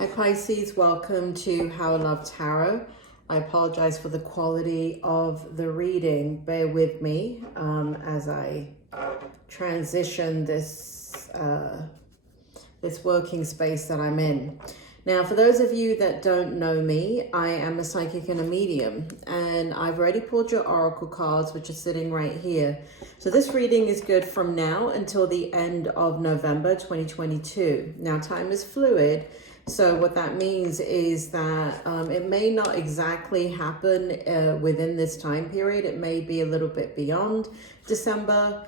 Hi Pisces, welcome to How I Love Tarot. I apologize for the quality of the reading. Bear with me as I transition this this working space that I'm in. Now, for those of you that don't know me, I am a psychic and a medium, and I've already pulled your oracle cards, which are sitting right here. So this reading is good from now until the end of November 2022. Now, time is fluid. So what that means is that it may not exactly happen within this time period. It may be a little bit beyond November,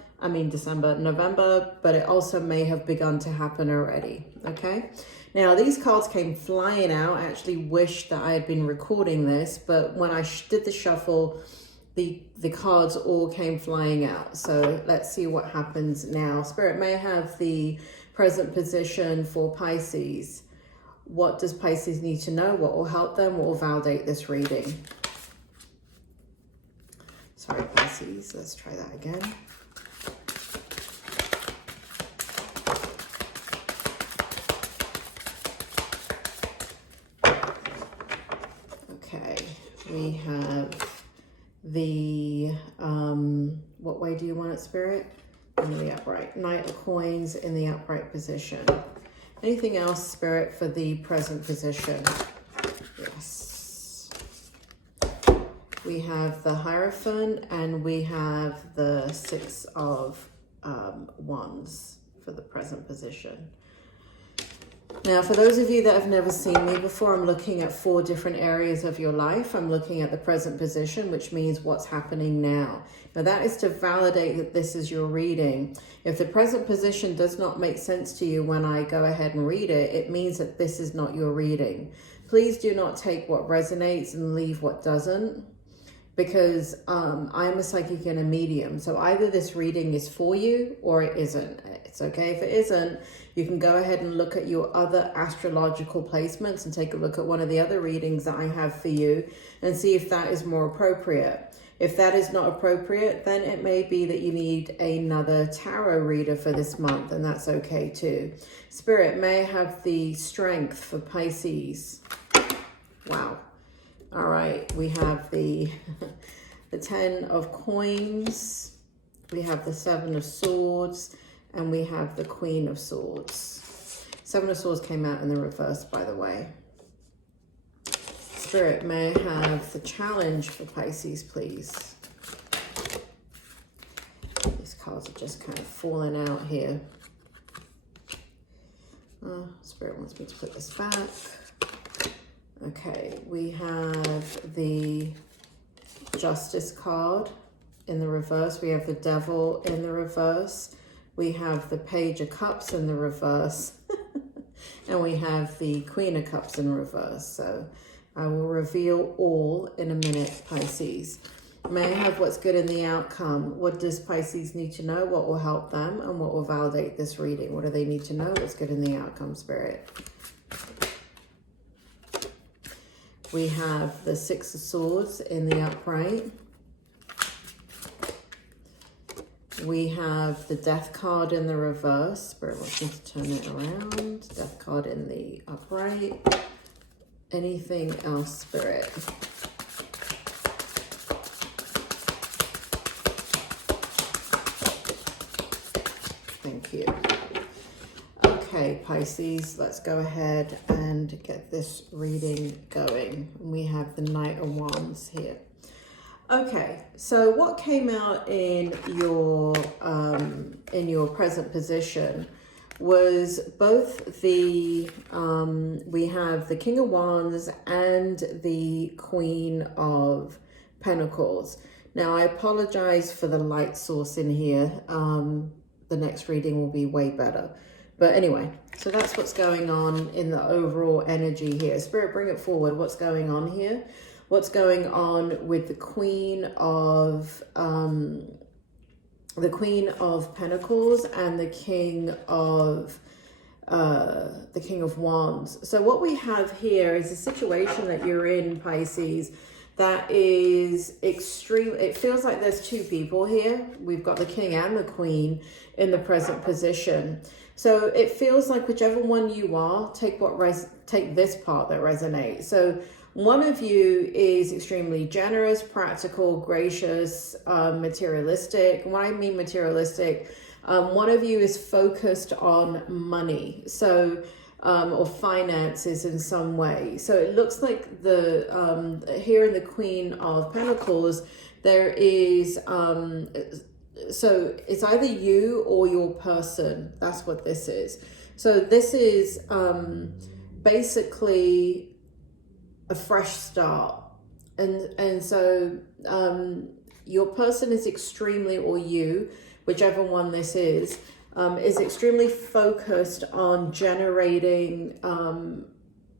but it also may have begun to happen already, okay? Now, these cards came flying out. I actually wish that I had been recording this, but when I did the shuffle, the cards all came flying out. So let's see what happens now. Spirit may have the present position for Pisces. What does Pisces need to know? What will help them? What will validate this reading? Sorry, Pisces. Let's try that again. Okay. We have the, what way do you want it, Spirit? In the upright. Knight of Coins in the upright position. Anything else, Spirit, for the present position? Yes. We have the Hierophant and we have the Six of Wands for the present position. Now, for those of you that have never seen me before, I'm looking at 4 different areas of your life. I'm looking at the present position, which means what's happening now. Now, that is to validate that this is your reading. If the present position does not make sense to you when I go ahead and read it, it means that this is not your reading. Please do not take what resonates and leave what doesn't, because I'm a psychic and a medium. So either this reading is for you or it isn't. It's okay if it isn't. You can go ahead and look at your other astrological placements and take a look at one of the other readings that I have for you and see if that is more appropriate. If that is not appropriate, then it may be that you need another tarot reader for this month, and that's okay too. Spirit may have the strength for Pisces. Wow. All right, we have the 10 of Coins, we have the 7 of Swords, and we have the Queen of Swords. 7 of Swords came out in the reverse, by the way. Spirit may have the challenge for Pisces, please. These cards are just kind of falling out here. Spirit wants me to put this back. Okay, we have the Justice card in the reverse. We have the Devil in the reverse. We have the Page of Cups in the reverse. And we have the Queen of Cups in reverse. So I will reveal all in a minute, Pisces. May I have what's good in the outcome? What does Pisces need to know? What will help them? And what will validate this reading? What do they need to know? What's good in the outcome, Spirit? We have the 6 of Swords in the upright. We have the Death card in the reverse. Spirit wants me to turn it around. Death card in the upright. Anything else, Spirit? Thank you. Okay, Pisces, let's go ahead and get this reading going. We have the Knight of Wands here. Okay, so what came out in your present position was both the, we have the King of Wands and the Queen of Pentacles. Now, I apologize for the light source in here. The next reading will be way better. But anyway, so that's what's going on in the overall energy here. Spirit, bring it forward. What's going on here? What's going on with the Queen of Pentacles and the King of Wands? So what we have here is a situation that you're in, Pisces, that is extreme. It feels like there's 2 people here. We've got the King and the Queen in the present position. So it feels like whichever one you are, take this part that resonates. So one of you is extremely generous, practical, gracious, materialistic. When I mean materialistic, one of you is focused on money, so or finances in some way. So it looks like here in the Queen of Pentacles, there is so it's either you or your person. That's what this is. So this is basically a fresh start, and so your person is extremely, or you, whichever one this is extremely focused on generating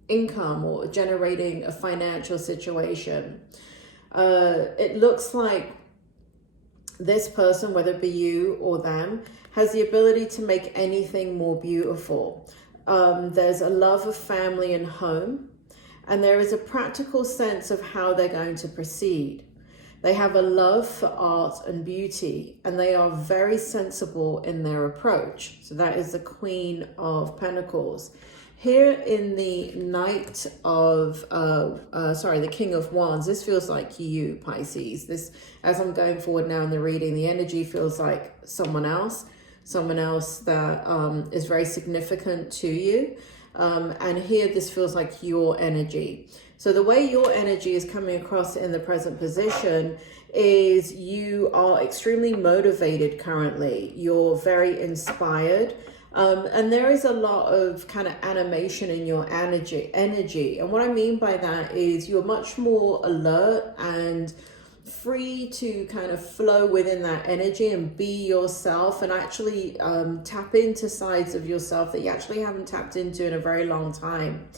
income or generating a financial situation. It looks like this person, whether it be you or them, has the ability to make anything more beautiful. There's a love of family and home, and there is a practical sense of how they're going to proceed. They have a love for art and beauty, and they are very sensible in their approach. So that is the Queen of Pentacles. Here in the Knight of, the King of Wands, this feels like you, Pisces. This, as I'm going forward now in the reading, the energy feels like someone else that is very significant to you. And here this feels like your energy. So the way your energy is coming across in the present position is you are extremely motivated currently. You're very inspired. And there is a lot of kind of animation in your energy. And what I mean by that is you're much more alert and free to kind of flow within that energy and be yourself, and actually tap into sides of yourself that you actually haven't tapped into in a very long time.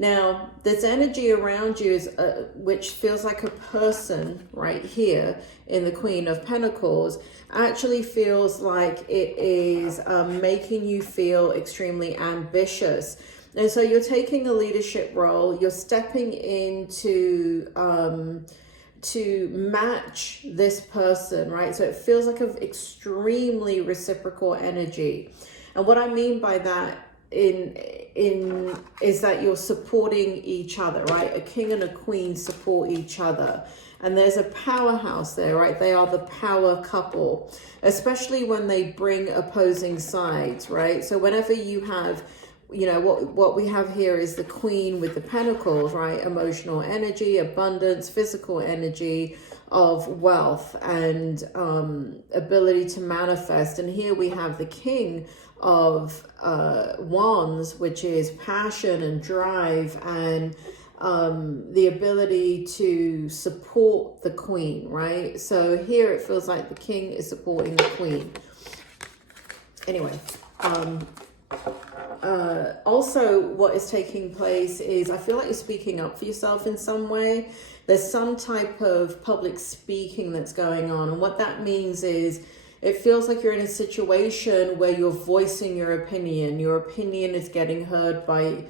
Now, this energy around you is, which feels like a person right here in the Queen of Pentacles, actually feels like it is making you feel extremely ambitious. And so you're taking a leadership role, you're stepping into to match this person, right? So it feels like an extremely reciprocal energy. And what I mean by that is that you're supporting each other, right? A king and a queen support each other. And there's a powerhouse there, right? They are the power couple, especially when they bring opposing sides, right? So whenever you have, you know, what we have here is the Queen with the Pentacles, right? Emotional energy, abundance, physical energy of wealth and ability to manifest. And here we have the King of Wands, which is passion and drive and the ability to support the Queen, right? So here it feels like the King is supporting the Queen. Anyway, also what is taking place is I feel like you're speaking up for yourself in some way. There's some type of public speaking that's going on, and what that means is it feels like you're in a situation where you're voicing your opinion. Your opinion is getting heard by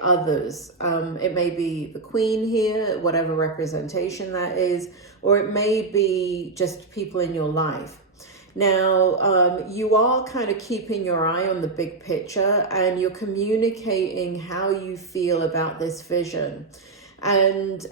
others. It may be the Queen here, whatever representation that is, or it may be just people in your life. Now, you are kind of keeping your eye on the big picture, and you're communicating how you feel about this vision. And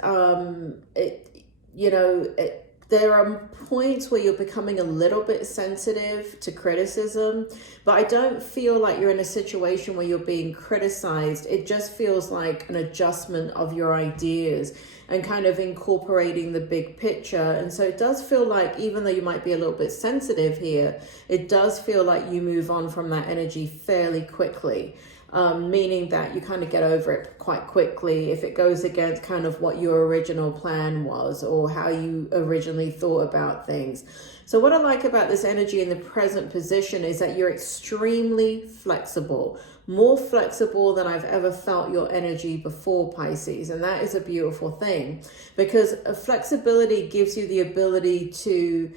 there are points where you're becoming a little bit sensitive to criticism, but I don't feel like you're in a situation where you're being criticized. It just feels like an adjustment of your ideas and kind of incorporating the big picture. And so it does feel like, even though you might be a little bit sensitive here, it does feel like you move on from that energy fairly quickly. Meaning that you kind of get over it quite quickly if it goes against kind of what your original plan was or how you originally thought about things. So what I like about this energy in the present position is that you're extremely flexible, more flexible than I've ever felt your energy before, Pisces. And that is a beautiful thing, because flexibility gives you the ability to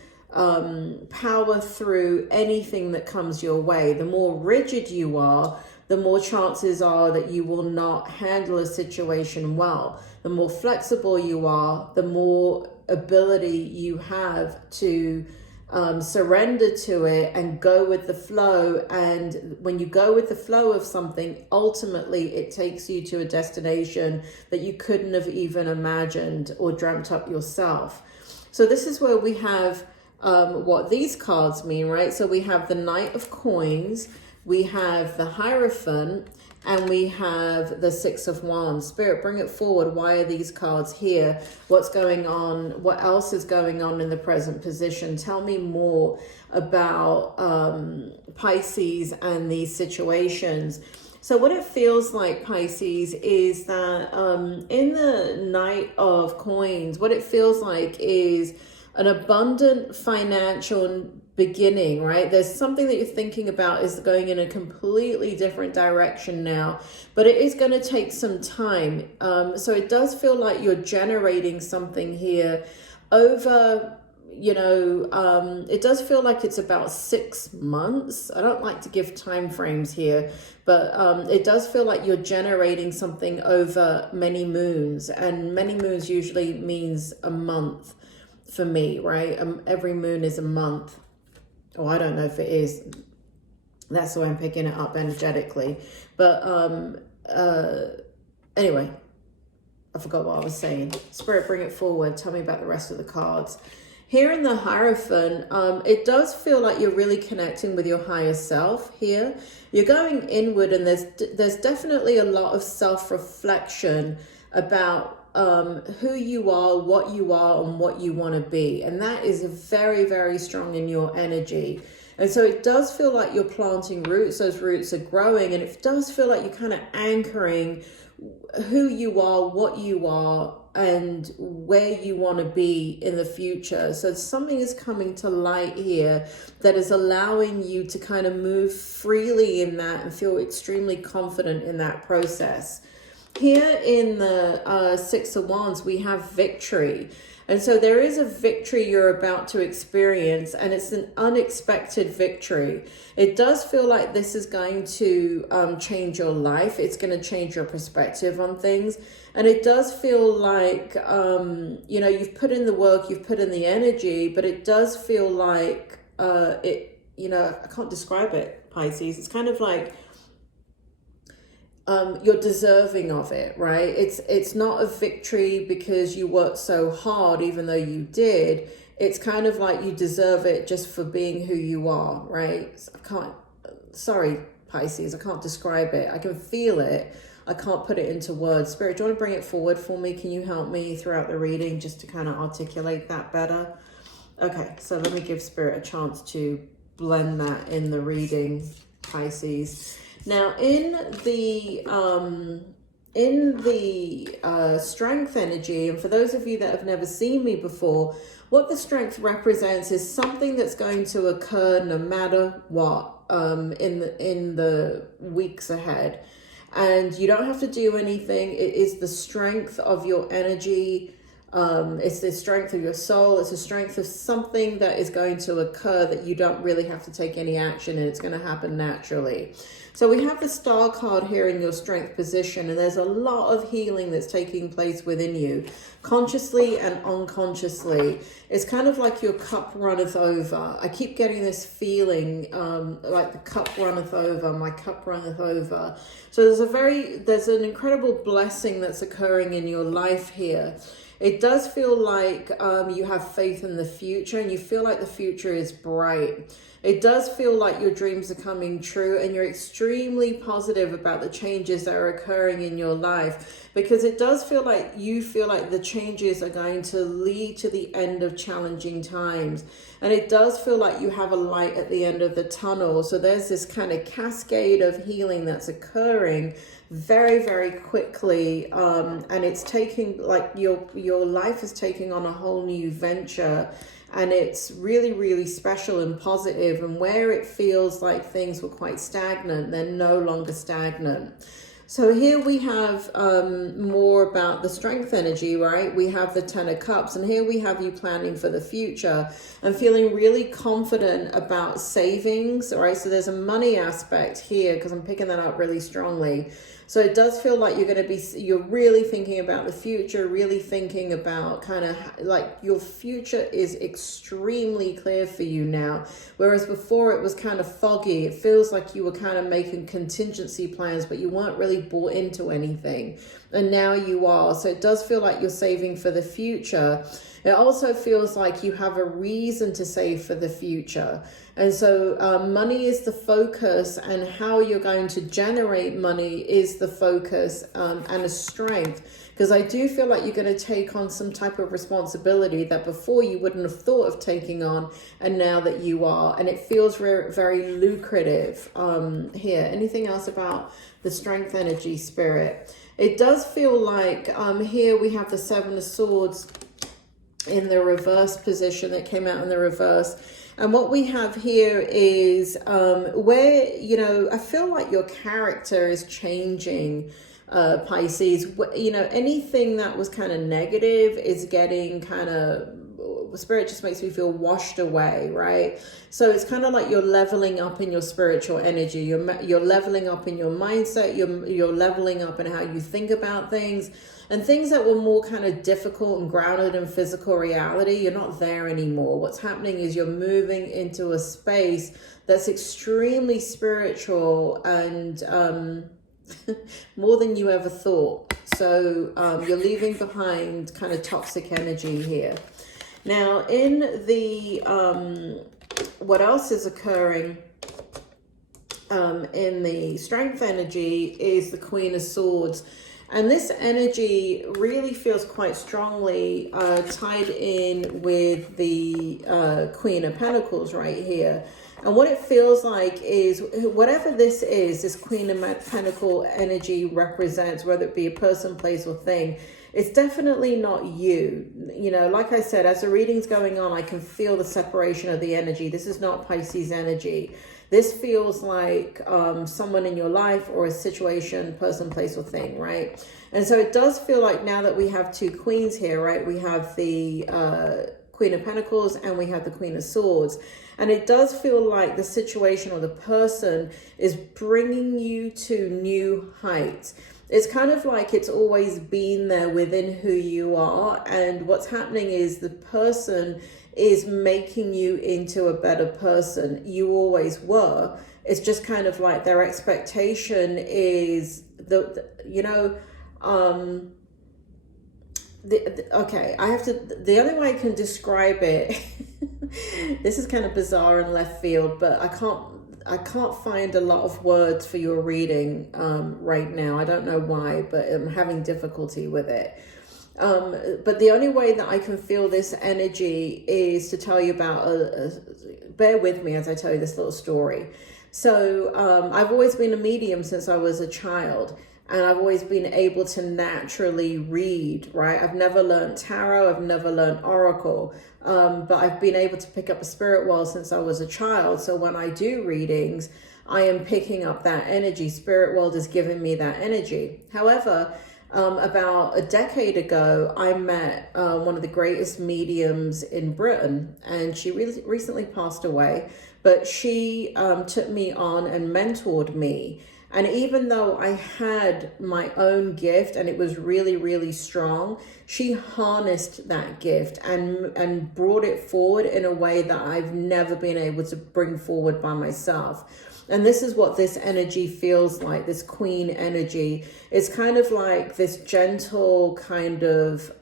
power through anything that comes your way. The more rigid you are, the more chances are that you will not handle a situation well. The more flexible you are, the more ability you have to surrender to it and go with the flow. And when you go with the flow of something, ultimately it takes you to a destination that you couldn't have even imagined or dreamt up yourself. So this is where we have what these cards mean, right? So we have the Knight of Coins, we have the Hierophant, and we have the Six of Wands. Spirit, bring it forward. Why are these cards here? What's going on? What else is going on in the present position? Tell me more about Pisces and these situations. So what it feels like, Pisces, is that in the Knight of Coins, what it feels like is an abundant financial beginning, right? There's something that you're thinking about is going in a completely different direction now, but it is going to take some time. So it does feel like you're generating something here over, it does feel like it's about 6 months. I don't like to give time frames here, but it does feel like you're generating something over many moons, and many moons usually means a month for me, right? Every moon is a month. Oh, I don't know if it is. That's the way I'm picking it up energetically. But anyway, I forgot what I was saying. Spirit, bring it forward. Tell me about the rest of the cards. Here in the Hierophant, it does feel like you're really connecting with your higher self here. You're going inward, and there's definitely a lot of self-reflection about who you are, what you are, and what you want to be. And that is very, very strong in your energy. And so it does feel like you're planting roots. Those roots are growing, and it does feel like you're kind of anchoring who you are, what you are, and where you want to be in the future. So something is coming to light here that is allowing you to kind of move freely in that and feel extremely confident in that process. Here in the Six of Wands, we have victory. And so there is a victory you're about to experience, and it's an unexpected victory. It does feel like this is going to change your life. It's going to change your perspective on things. And it does feel like, you've put in the work, you've put in the energy, but it does feel like I can't describe it, Pisces. It's kind of like, you're deserving of it, right? It's not a victory because you worked so hard, even though you did. It's kind of like you deserve it just for being who you are, right? Sorry, Pisces, I can't describe it. I can feel it. I can't put it into words. Spirit, do you want to bring it forward for me? Can you help me throughout the reading just to kind of articulate that better? Okay, so let me give Spirit a chance to blend that in the reading, Pisces. Now, in the strength energy, and for those of you that have never seen me before, what the strength represents is something that's going to occur no matter what in the weeks ahead. And you don't have to do anything. It is the strength of your energy. It's the strength of your soul. It's the strength of something that is going to occur that you don't really have to take any action, and it's going to happen naturally. So we have the Star card here in your strength position, and there's a lot of healing that's taking place within you, consciously and unconsciously. It's kind of like your cup runneth over. I keep getting this feeling like the cup runneth over, my cup runneth over. So there's an incredible blessing that's occurring in your life here. It does feel like you have faith in the future, and you feel like the future is bright. It does feel like your dreams are coming true, and you're extremely positive about the changes that are occurring in your life, because it does feel like you feel like the changes are going to lead to the end of challenging times. And it does feel like you have a light at the end of the tunnel. So there's this kind of cascade of healing that's occurring very, very quickly. And it's taking, like, your life is taking on a whole new venture. And it's really, really special and positive. And where it feels like things were quite stagnant, they're no longer stagnant. So here we have more about the strength energy, right? We have the Ten of Cups, and here we have you planning for the future and feeling really confident about savings, all right? So there's a money aspect here because I'm picking that up really strongly. So it does feel like you're really thinking about the future, really thinking about kind of like your future is extremely clear for you now. Whereas before it was kind of foggy. It feels like you were kind of making contingency plans, but you weren't really bought into anything. And now you are. So it does feel like you're saving for the future. It also feels like you have a reason to save for the future. And so money is the focus, and how you're going to generate money is the focus, and a strength. Because I do feel like you're going to take on some type of responsibility that before you wouldn't have thought of taking on, and now that you are. And it feels very, very lucrative here. Anything else about the strength energy, Spirit? It does feel like here we have the Seven of Swords in the reverse position that came out in the reverse. And what we have here is where, you know, I feel like your character is changing, Pisces. You know, anything that was kind of negative is getting kind of, Spirit just makes me feel washed away, right? So it's kind of like you're leveling up in your spiritual energy. You're leveling up in your mindset. You're leveling up in how you think about things. And things that were more kind of difficult and grounded in physical reality, you're not there anymore. What's happening is you're moving into a space that's extremely spiritual and more than you ever thought. So you're leaving behind kind of toxic energy here. Now, in the, what else is occurring in the strength energy is the Queen of Swords. And this energy really feels quite strongly tied in with the Queen of Pentacles right here. And what it feels like is whatever this is, this Queen of Pentacle energy represents, whether it be a person, place, or thing, it's definitely not you. You know, like I said, as the reading's going on, I can feel the separation of the energy. This is not Pisces energy. This feels like someone in your life or a situation, person, place, or thing, right? And so it does feel like now that we have two queens here, right? We have the Queen of Pentacles and we have the Queen of Swords. And it does feel like the situation or the person is bringing you to new heights. It's kind of like it's always been there within who you are. And what's happening is the person is making you into a better person. You always were. It's just kind of like their expectation is okay, the only way I can describe it, this is kind of bizarre and left field, but I can't find a lot of words for your reading right now. I don't know why, but I'm having difficulty with it. But the only way that I can feel this energy is to tell you about, bear with me as I tell you this little story. So I've always been a medium since I was a child, and I've always been able to naturally read, right? I've never learned tarot, I've never learned oracle, but I've been able to pick up a spirit world since I was a child. So when I do readings, I am picking up that energy. Spirit world is giving me that energy. However, about a decade ago, I met one of the greatest mediums in Britain, and she really recently passed away, but she took me on and mentored me. And even though I had my own gift and it was really, really strong, she harnessed that gift and brought it forward in a way that I've never been able to bring forward by myself. And this is what this energy feels like, this queen energy. It's kind of like this gentle kind of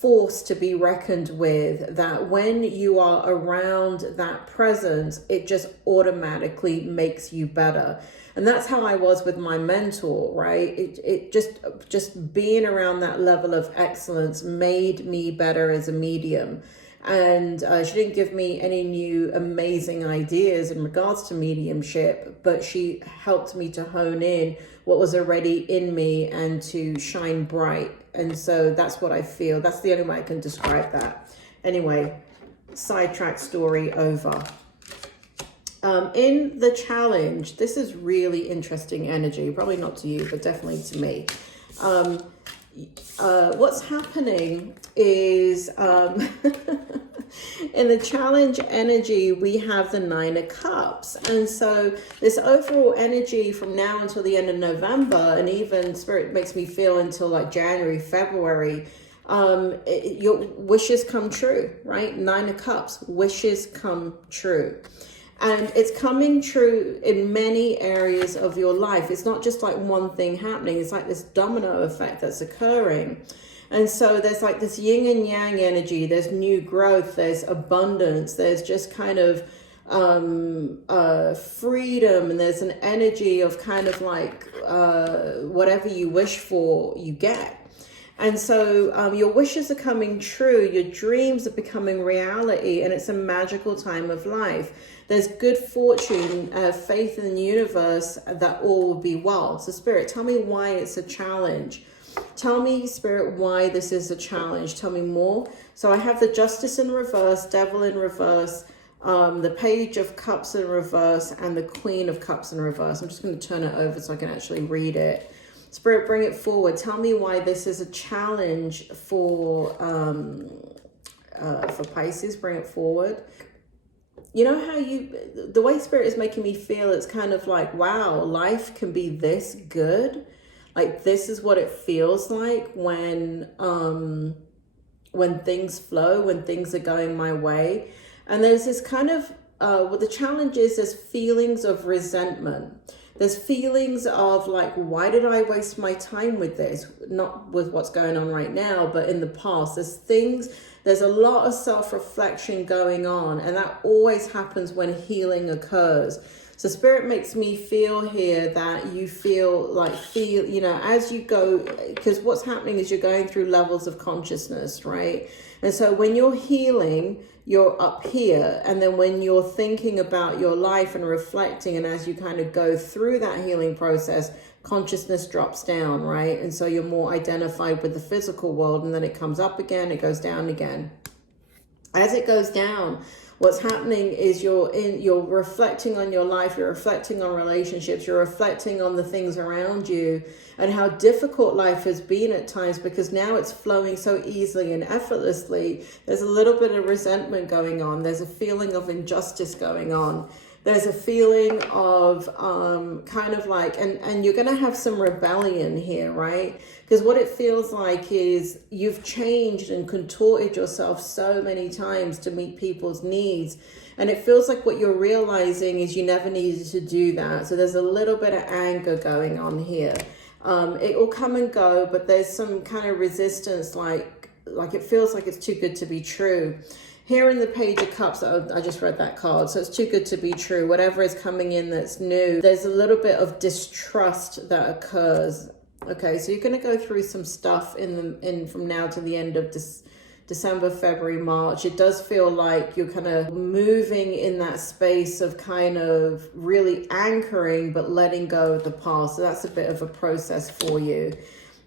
force to be reckoned with, that when you are around that presence, it just automatically makes you better. And that's how I was with my mentor, right? It just being around that level of excellence made me better as a medium. And she didn't give me any new amazing ideas in regards to mediumship, but she helped me to hone in what was already in me and to shine bright. And so that's what I feel. That's the only way I can describe that. Anyway, sidetrack story over. In the challenge, this is really interesting energy. Probably not to you, but definitely to me. What's happening is In the challenge energy, we have the Nine of Cups. And so this overall energy from now until the end of November, and even Spirit makes me feel until like January, February, your wishes come true, right? Nine of Cups, wishes come true. And it's coming true in many areas of your life. It's not just like one thing happening. It's like this domino effect that's occurring. And so there's like this yin and yang energy. There's new growth. There's abundance. There's just kind of freedom. And there's an energy of kind of like whatever you wish for, you get. And so your wishes are coming true. Your dreams are becoming reality. And it's a magical time of life. There's good fortune, faith in the universe that all will be well. So Spirit, tell me why it's a challenge. Tell me, Spirit, why this is a challenge. Tell me more. So I have the Justice in reverse, Devil in reverse, the Page of Cups in reverse, and the Queen of Cups in reverse. I'm just going to turn it over so I can actually read it. Spirit, bring it forward. Tell me why this is a challenge for Pisces. Bring it forward. You know how the way Spirit is making me feel, it's kind of like, wow, life can be this good. Like this is what it feels like when things flow, when things are going my way. And there's this kind of, what the challenge is, there's feelings of resentment. There's feelings of like, why did I waste my time with this? Not with what's going on right now, but in the past. There's a lot of self-reflection going on, and that always happens when healing occurs. So Spirit makes me feel here that you feel, you know, as you go, because what's happening is you're going through levels of consciousness, right? And so when you're healing, you're up here. And then when you're thinking about your life and reflecting, and as you kind of go through that healing process, consciousness drops down, right? And so you're more identified with the physical world, and then it comes up again, it goes down again. As it goes down, what's happening is you're reflecting on your life, you're reflecting on relationships, you're reflecting on the things around you and how difficult life has been at times, because now it's flowing so easily and effortlessly. There's a little bit of resentment going on. There's a feeling of injustice going on. There's a feeling of kind of like, and you're going to have some rebellion here, right? Because what it feels like is you've changed and contorted yourself so many times to meet people's needs. And it feels like what you're realizing is you never needed to do that. So there's a little bit of anger going on here. It will come and go, but there's some kind of resistance, like it feels like it's too good to be true. Here in the Page of Cups, I just read that card, so it's too good to be true. Whatever is coming in that's new, there's a little bit of distrust that occurs. Okay, so you're going to go through some stuff from now to the end of December, February, March. It does feel like you're kind of moving in that space of kind of really anchoring, but letting go of the past. So that's a bit of a process for you.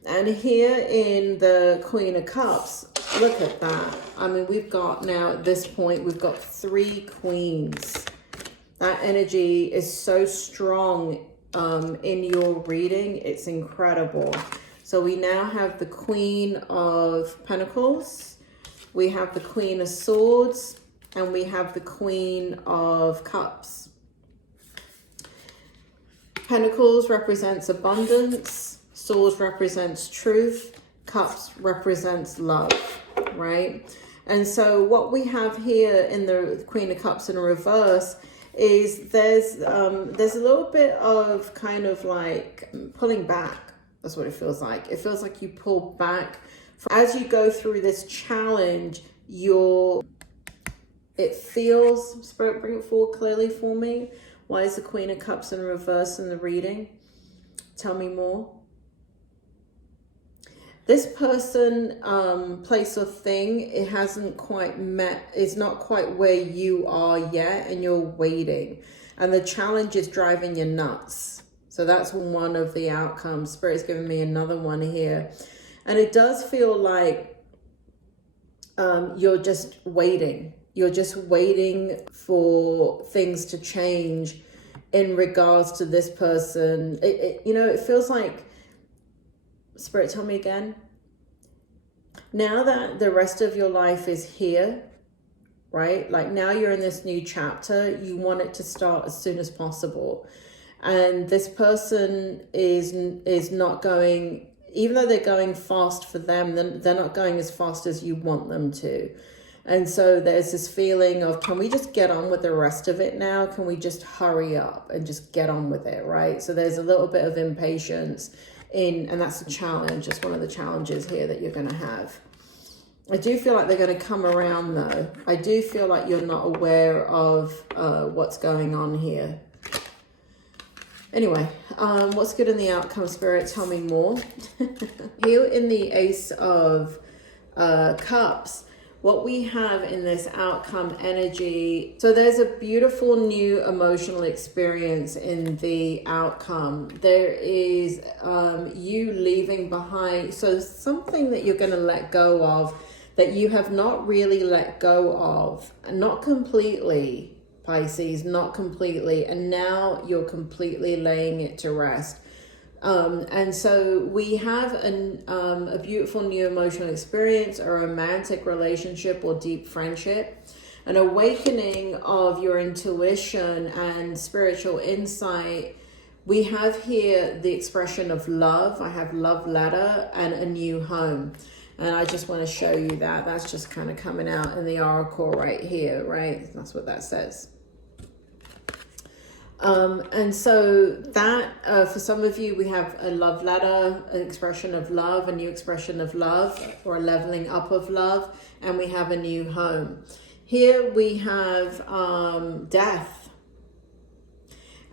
And here in the Queen of Cups, look at that. I mean, we've got now at this point, we've got 3 queens. That energy is so strong in your reading. It's incredible. So we now have the Queen of Pentacles. We have the Queen of Swords. And we have the Queen of Cups. Pentacles represents abundance. Swords represents truth. Cups represents love, right? And so what we have here in the Queen of Cups in reverse is there's a little bit of kind of like pulling back. That's what it feels like. It feels like you pull back. As you go through this challenge, it feels, Spirit, bring it forward clearly for me. Why is the Queen of Cups in reverse in the reading? Tell me more. This person, place or thing, it hasn't quite met, it's not quite where you are yet, and you're waiting. And the challenge is driving you nuts. So that's one of the outcomes. Spirit's giving me another one here. And it does feel like you're just waiting. You're just waiting for things to change in regards to this person. It feels like, Spirit, tell me again. Now that the rest of your life is here, right? Like now you're in this new chapter. You want it to start as soon as possible. And this person is not going, even though they're going fast for them, then they're not going as fast as you want them to. And so there's this feeling of, can we just get on with the rest of it now? Can we just hurry up and just get on with it, right? So there's a little bit of impatience and that's a challenge. It's one of the challenges here that you're going to have. I do feel like they're going to come around though. I do feel like you're not aware of what's going on here. Anyway, what's good in the outcome, Spirit? Tell me more. Here in the Ace of Cups, what we have in this outcome energy, so there's a beautiful new emotional experience in the outcome. There is you leaving behind, so something that you're going to let go of that you have not really let go of, not completely, Pisces, not completely, and now you're completely laying it to rest. And so we have a beautiful new emotional experience, a romantic relationship or deep friendship, an awakening of your intuition and spiritual insight. We have here the expression of love. I have love letter and a new home. And I just want to show you that. That's just kind of coming out in the oracle right here, right? That's what that says. And so that, for some of you, we have a love letter, an expression of love, a new expression of love, or a leveling up of love, and we have a new home. Here we have death.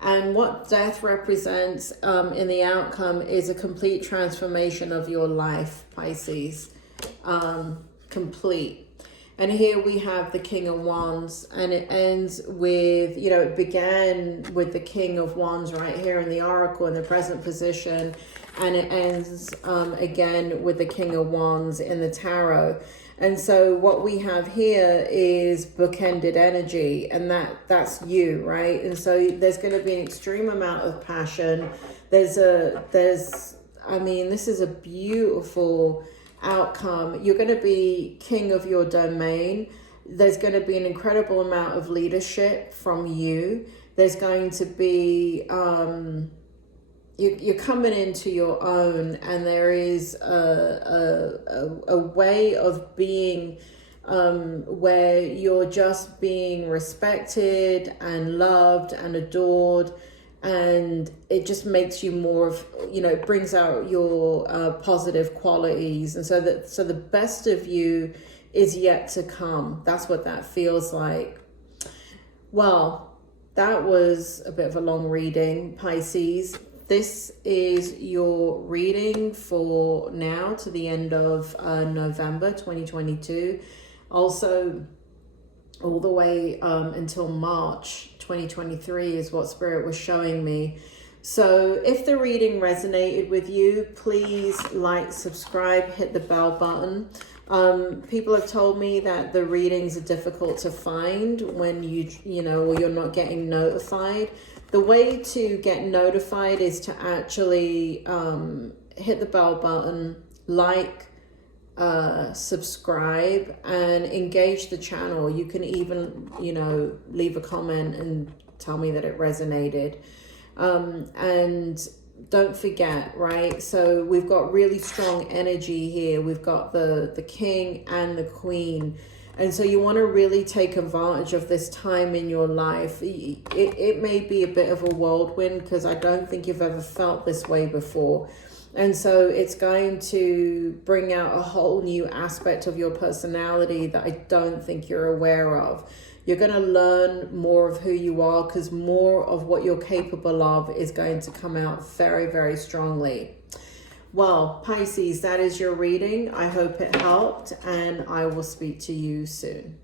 And what death represents in the outcome is a complete transformation of your life, Pisces. Complete. And here we have the King of Wands, and it ends with, you know, it began with the King of Wands right here in the oracle in the present position, and it ends again with the King of Wands in the tarot. And so what we have here is bookended energy, and that's you, right? And so there's going to be an extreme amount of passion. This is a beautiful outcome. You're going to be king of your domain. There's going to be an incredible amount of leadership from you. There's going to be you're coming into your own, and there is a way of being where you're just being respected and loved and adored. And it just makes you more of, you know, it brings out your positive qualities. And so the best of you is yet to come. That's what that feels like. Well, that was a bit of a long reading, Pisces. This is your reading for now to the end of November 2022. Also, all the way until March 2023 is what Spirit was showing me. So if the reading resonated with you, please like, subscribe, hit the bell button. People have told me that the readings are difficult to find when or you're not getting notified. The way to get notified is to actually hit the bell button, like, subscribe, and engage the channel. You can even, leave a comment and tell me that it resonated. And don't forget, right? So we've got really strong energy here. We've got the king and the queen. And so you want to really take advantage of this time in your life. It may be a bit of a whirlwind because I don't think you've ever felt this way before. And so it's going to bring out a whole new aspect of your personality that I don't think you're aware of. You're going to learn more of who you are because more of what you're capable of is going to come out very, very strongly. Well, Pisces, that is your reading. I hope it helped, and I will speak to you soon.